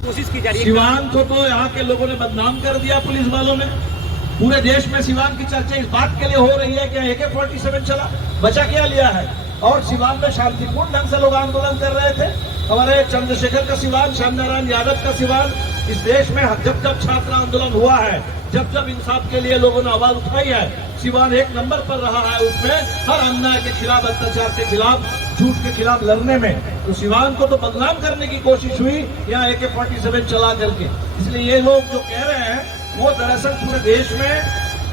कोशिश की जा रही है। सिवान को तो यहाँ के लोगों ने बदनाम कर दिया, पुलिस वालों ने। पूरे देश में सिवान की चर्चा इस बात के लिए हो रही है कि AK-47 चला, बचा क्या लिया है। और सिवान में शांतिपूर्ण ढंग से लोग आंदोलन कर रहे थे। हमारे चंद्रशेखर का सिवान, श्याम नारायण यादव का सिवान, इस देश में जब जब छात्र आंदोलन हुआ है, जब जब इंसाफ के लिए लोगों ने आवाज उठाई है, सिवान एक नंबर पर रहा है। उसमें हर अन्याय के खिलाफ, अत्याचार के खिलाफ, झूठ के खिलाफ लड़ने में। तो सिवान को तो बदनाम करने की कोशिश हुई यहाँ AK-47 चला करके। इसलिए ये लोग जो कह रहे हैं वो दरअसल पूरे देश में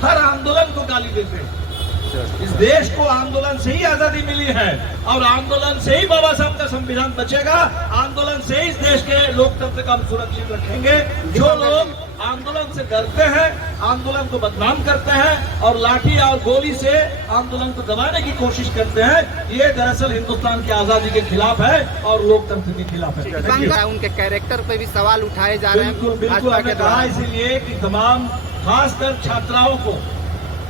हर आंदोलन को गाली देते हैं। इस देश को आंदोलन से ही आजादी मिली है और आंदोलन से ही बाबा साहब का संविधान बचेगा। आंदोलन से ही इस देश के लोकतंत्र का हम सुरक्षित रखेंगे। जो लोग आंदोलन से डरते हैं, आंदोलन को बदनाम करते हैं और लाठी और गोली से आंदोलन को दबाने की कोशिश करते हैं, ये दरअसल हिंदुस्तान की आजादी के खिलाफ है और लोकतंत्र के खिलाफ है। उनके कैरेक्टर पे भी सवाल उठाए जा रहे हैं। बिल्कुल हमने कहा इसीलिए कि तमाम खासकर छात्राओं को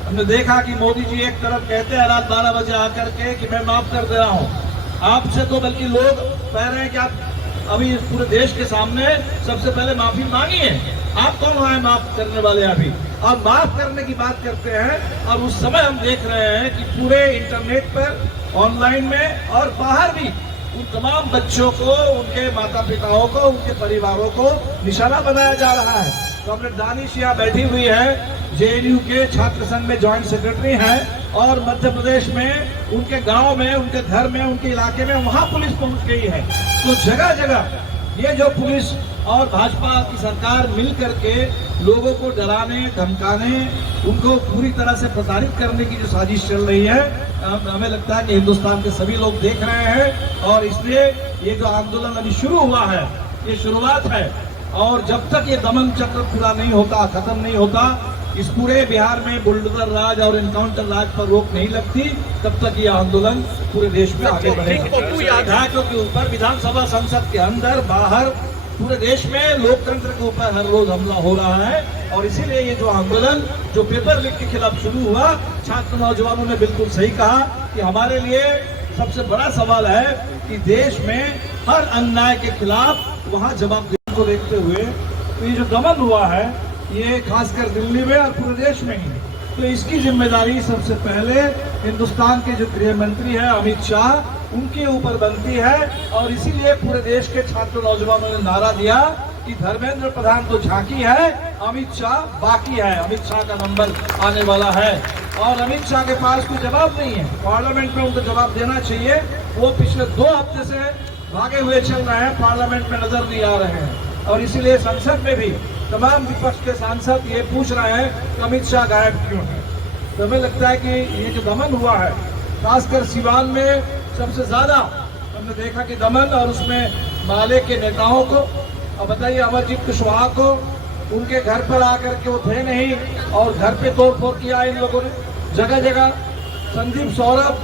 हमने देखा कि मोदी जी एक तरफ कहते हैं रात 12 बजे आकर के कि मैं माफ कर दे रहा हूं आपसे, तो बल्कि लोग कह रहे हैं कि आप अभी पूरे देश के सामने सबसे पहले माफी मांगी है। आप कौन है माफ करने वाले? अभी और माफ करने की बात करते हैं। और उस समय हम देख रहे हैं कि पूरे इंटरनेट पर, ऑनलाइन में और बाहर भी उन तमाम बच्चों को, उनके माता पिताओं को, उनके परिवारों को निशाना बनाया जा रहा है। तो हमने दानिश यहाँ बैठी हुई है, JNU के छात्र संघ में ज्वाइंट सेक्रेटरी हैं और मध्य प्रदेश में उनके गांव में, उनके घर में, उनके इलाके में वहां पुलिस पहुंच गई है। तो जगह जगह ये जो पुलिस और भाजपा की सरकार मिल करके लोगों को डराने, धमकाने, उनको पूरी तरह से प्रताड़ित करने की जो साजिश चल रही है, हमें लगता है कि हिंदुस्तान के सभी लोग देख रहे हैं। और इसलिए ये जो आंदोलन अभी शुरू हुआ है, ये शुरुआत है और जब तक ये दमन चक्र पूरा नहीं होता, खत्म नहीं होता, इस पूरे बिहार में बुलडोजर राज और एनकाउंटर राज पर रोक नहीं लगती, तब तक ये आंदोलन पूरे देश में आगे बढ़ेगा। विधायकों के ऊपर, विधानसभा, संसद के अंदर बाहर, पूरे देश में लोकतंत्र के ऊपर हर रोज हमला हो रहा है। और इसीलिए ये जो आंदोलन जो पेपर लीक के खिलाफ शुरू हुआ, छात्र नौजवानों ने बिल्कुल सही कहा कि हमारे लिए सबसे बड़ा सवाल है कि देश में हर अन्याय के खिलाफ वहां जवाबदेही को देखते हुए तो ये जो दमन हुआ है, ये खासकर दिल्ली में और पूरे देश में ही, तो इसकी जिम्मेदारी सबसे पहले हिंदुस्तान के जो गृह मंत्री है अमित शाह, उनके ऊपर बनती है। और इसीलिए पूरे देश के छात्र नौजवानों ने नारा दिया कि धर्मेंद्र प्रधान तो झांकी है, अमित शाह बाकी है। अमित शाह का नंबर आने वाला है और अमित शाह के पास कोई जवाब नहीं है। पार्लियामेंट में उनको जवाब देना चाहिए। वो पिछले 2 हफ्ते से भागे हुए चल रहे हैं, पार्लियामेंट में नजर नहीं आ रहे हैं। और इसीलिए संसद में भी तमाम विपक्ष के सांसद ये पूछ रहे हैं कि अमित शाह गायब क्यों है। तो हमें लगता है कि ये जो दमन हुआ है, खासकर सिवान में सबसे ज्यादा हमने देखा कि दमन, और उसमें माले के नेताओं को, अब बताइए अमरजीत कुशवाहा को उनके घर पर आकर के वो थे नहीं और घर पे तोड़फोड़ किया इन लोगों ने जगह जगह। संदीप सौरभ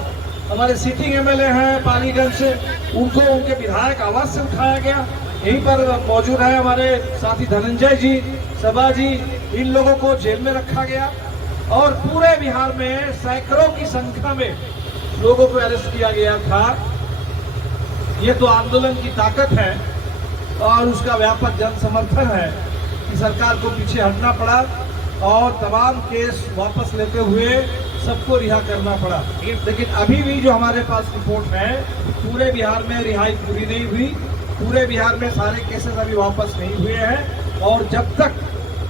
हमारे सिटिंग MLA हैं पालीगंज से, उनको उनके विधायक आवास से उठाया गया। यहीं पर मौजूद है हमारे साथी धनंजय जी, सभा जी, इन लोगों को जेल में रखा गया। और पूरे बिहार में सैकड़ों की संख्या में लोगों को अरेस्ट किया गया था। ये तो आंदोलन की ताकत है और उसका व्यापक जन समर्थन है कि सरकार को पीछे हटना पड़ा और तमाम केस वापस लेते हुए सबको रिहा करना पड़ा। लेकिन अभी भी जो हमारे पास रिपोर्ट है, पूरे बिहार में रिहाई पूरी नहीं हुई, पूरे बिहार में सारे केसेस अभी वापस नहीं हुए हैं। और जब तक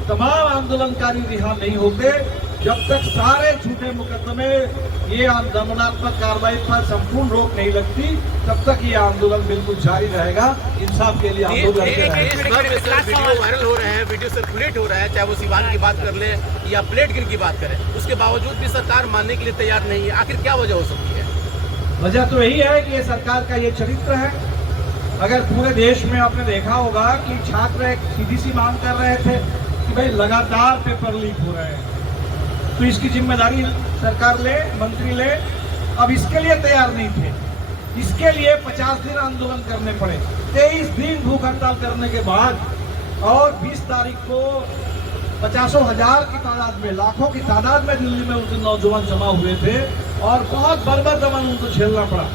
तमाम आंदोलनकारी रिहा नहीं होते, जब तक सारे झूठे मुकदमे, ये दमनात्मक कार्रवाई पर संपूर्ण रोक नहीं लगती, तब तक ये आंदोलन बिल्कुल जारी रहेगा। इंसाफ के लिए आंदोलन वीडियो वायरल हो रहे हैं, वीडियो सर्कुलेट हो रहा है, चाहे वो सिवान की बात कर ले या प्लेट गिर की बात करें, उसके बावजूद भी सरकार मानने के लिए तैयार नहीं है। आखिर क्या वजह हो सकती है? वजह तो यही है कि ये सरकार का ये चरित्र है। अगर पूरे देश में आपने देखा होगा कि छात्र एक सीधी सी मांग कर रहे थे कि भाई लगातार पेपर लीक हो रहे हैं, तो इसकी जिम्मेदारी सरकार ले, मंत्री ले। अब इसके लिए तैयार नहीं थे, इसके लिए 50 दिन आंदोलन करने पड़े। 23 दिन भूख हड़ताल करने के बाद और 20 तारीख को 50,000 की तादाद में, लाखों की तादाद में दिल्ली में उस दिन नौजवान जमा हुए थे और बहुत बर्बर दमन उनको झेलना पड़ा।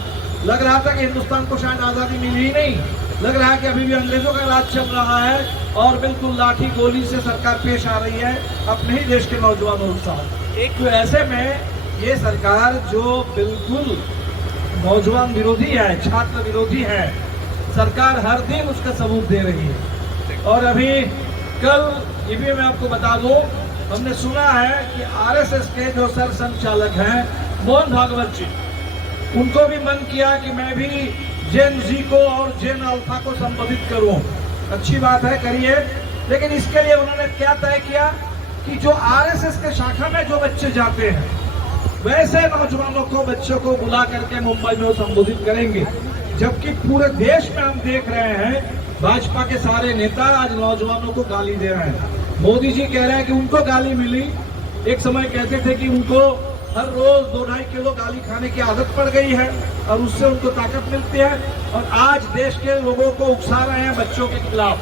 लग रहा था कि हिंदुस्तान को शायद आजादी मिली ही नहीं। लग रहा है कि अभी भी अंग्रेजों का राज चल रहा है और बिल्कुल लाठी गोली से सरकार पेश आ रही है अपने ही देश के नौजवानों के साथ। एक तो ऐसे में ये सरकार जो बिल्कुल नौजवान विरोधी है, छात्र विरोधी है, सरकार हर दिन उसका सबूत दे रही है। और अभी कल ये भी मैं आपको बता दूं, हमने सुना है कि आरएसएस के जो सर संचालक हैं मोहन भागवत जी, उनको भी मन किया कि मैं भी जेन जी को और जेन अल्फा को संबोधित करूं। अच्छी बात है, करिए, लेकिन इसके लिए उन्होंने क्या तय किया कि जो आरएसएस के शाखा में जो बच्चे जाते हैं वैसे नौजवानों को, बच्चों को बुला करके मुंबई में वो संबोधित करेंगे। जबकि पूरे देश में हम देख रहे हैं भाजपा के सारे नेता आज नौजवानों को गाली दे रहे हैं। मोदी जी कह रहे हैं कि उनको गाली मिली, एक समय कहते थे कि उनको हर रोज 2-2.5 किलो गाली खाने की आदत पड़ गई है और उससे उनको ताकत मिलती है, और आज देश के लोगों को उकसा रहे हैं बच्चों के खिलाफ।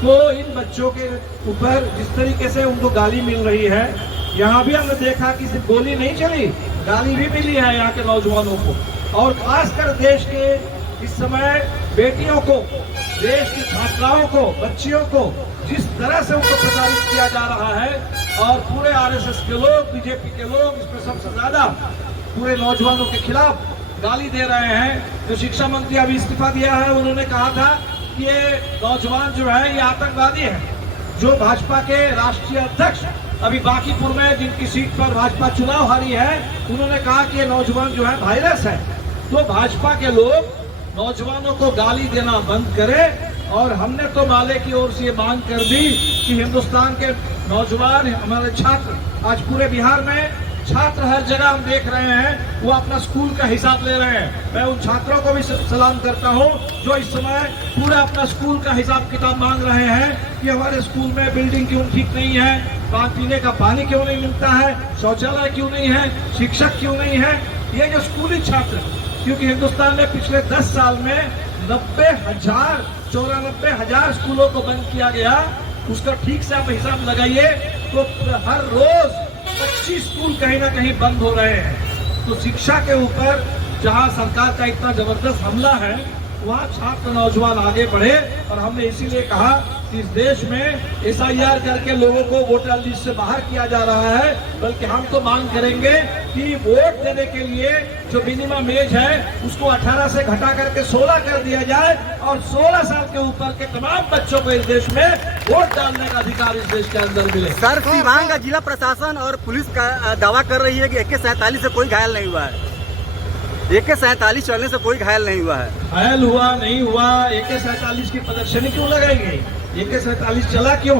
तो इन बच्चों के ऊपर जिस तरीके से उनको गाली मिल रही है, यहाँ भी हमने देखा कि सिर्फ गोली नहीं चली, गाली भी मिली है यहाँ के नौजवानों को। और खासकर देश के इस समय बेटियों को, देश की छात्राओं को, बच्चियों को जिस तरह से उनको प्रताड़ित किया जा रहा है, और पूरे आरएसएस के लोग, बीजेपी के लोग इसमें सबसे ज्यादा पूरे नौजवानों के खिलाफ गाली दे रहे हैं। जो शिक्षा मंत्री अभी इस्तीफा दिया है, उन्होंने कहा था कि ये नौजवान जो है ये आतंकवादी है। जो भाजपा के राष्ट्रीय अध्यक्ष अभी बांकीपुर में जिनकी सीट पर भाजपा चुनाव हारी है, उन्होंने कहा कि ये नौजवान जो है वायरस है। तो भाजपा के लोग नौजवानों को गाली देना बंद करें, और हमने तो माले की ओर से ये मांग कर दी कि हिंदुस्तान के नौजवान, हमारे छात्र, आज पूरे बिहार में छात्र हर जगह हम देख रहे हैं वो अपना स्कूल का हिसाब ले रहे हैं। मैं उन छात्रों को भी सलाम करता हूं जो इस समय पूरा अपना स्कूल का हिसाब किताब मांग रहे हैं कि हमारे स्कूल में बिल्डिंग क्यों ठीक नहीं है, पीने का पानी क्यों नहीं मिलता है, शौचालय क्यों नहीं है, शिक्षक क्यों नहीं है। ये जो स्कूली छात्र, क्योंकि हिंदुस्तान में पिछले 10 साल में 94,000 स्कूलों को बंद किया गया, उसका ठीक से आप हिसाब लगाइए तो हर रोज 25 स्कूल कहीं ना कहीं बंद हो रहे हैं। तो शिक्षा के ऊपर जहां सरकार का इतना जबरदस्त हमला है, वहां छात्र नौजवान आगे बढ़े। और हमने इसीलिए कहा कि इस देश में SIR करके लोगों को वोटर लिस्ट से बाहर किया जा रहा है, बल्कि हम तो मांग करेंगे कि वोट देने के लिए जो मिनिमम एज है उसको 18 से घटा करके 16 कर दिया जाए, और 16 साल के ऊपर के तमाम बच्चों को इस देश में वोट डालने का अधिकार इस देश के अंदर मिले। सर, सीवान का जिला प्रशासन और पुलिस का दावा कर रही है कि AK-47 से कोई घायल नहीं हुआ है। AK-47 चलने से कोई घायल नहीं हुआ है। घायल हुआ नहीं हुआ, AK-47 की प्रदर्शनी क्यों लगाएंगे? AK-47 चला क्यों?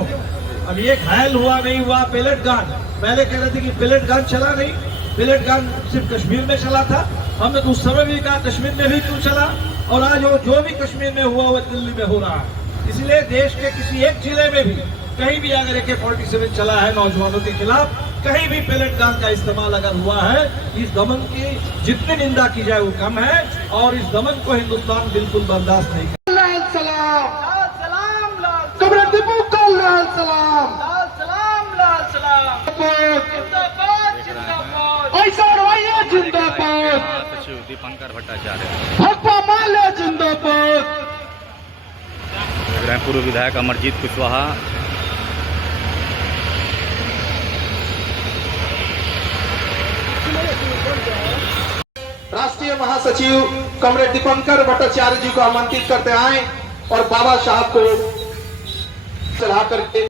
अब ये घायल हुआ नहीं हुआ, पेलेट गन, पहले कह रहे थे कि पेलेट गन चला नहीं, पेलेट गन सिर्फ कश्मीर में चला था। हमने तो उस समय भी कहा कश्मीर में भी क्यों चला, और आज वो जो भी कश्मीर में हुआ वो दिल्ली में हो रहा है। इसलिए देश के किसी एक जिले में भी कहीं भी अगर AK-47 चला है नौजवानों के खिलाफ, कहीं भी पेलेट गन का इस्तेमाल अगर हुआ है, इस दमन की जितनी निंदा की जाए वो कम है, और इस दमन को हिंदुस्तान बिल्कुल बर्दाश्त नहीं करेगा। सचिव दीपंकर भट्टाचार्य, पूर्व विधायक अमरजीत कुशवाहा, राष्ट्रीय महासचिव कॉमरेड दीपंकर भट्टाचार्य जी को आमंत्रित करते आए और बाबा साहब को चढ़ा करके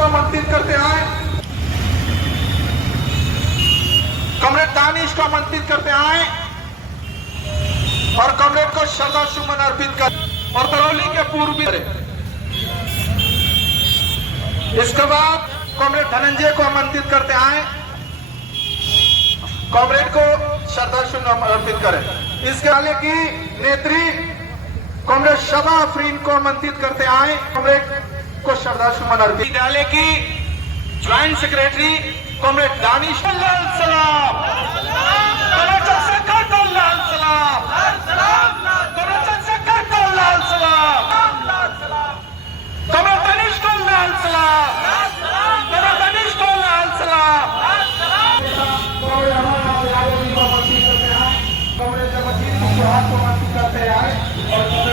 आमंत्रित करते आए, कॉमरेड दानिश को आमंत्रित करते आए और कॉमरेड को श्रद्धा सुमन अर्पित कर, और तरौली के पूर्व। इसके बाद कॉमरेड धनंजय को आमंत्रित करते आए, कॉमरेड को श्रद्धा सुमन अर्पित करें। इसके आगे की नेत्री कॉमरेड शबा अफरीन को आमंत्रित करते आए, कॉमरेड को श्रद्धा सुमन अर्पित। विद्यालय की ज्वाइंट सेक्रेटरी कॉमरेड दानिश लाल सलाम, कॉमरेड दानिश लाल सलाम, है और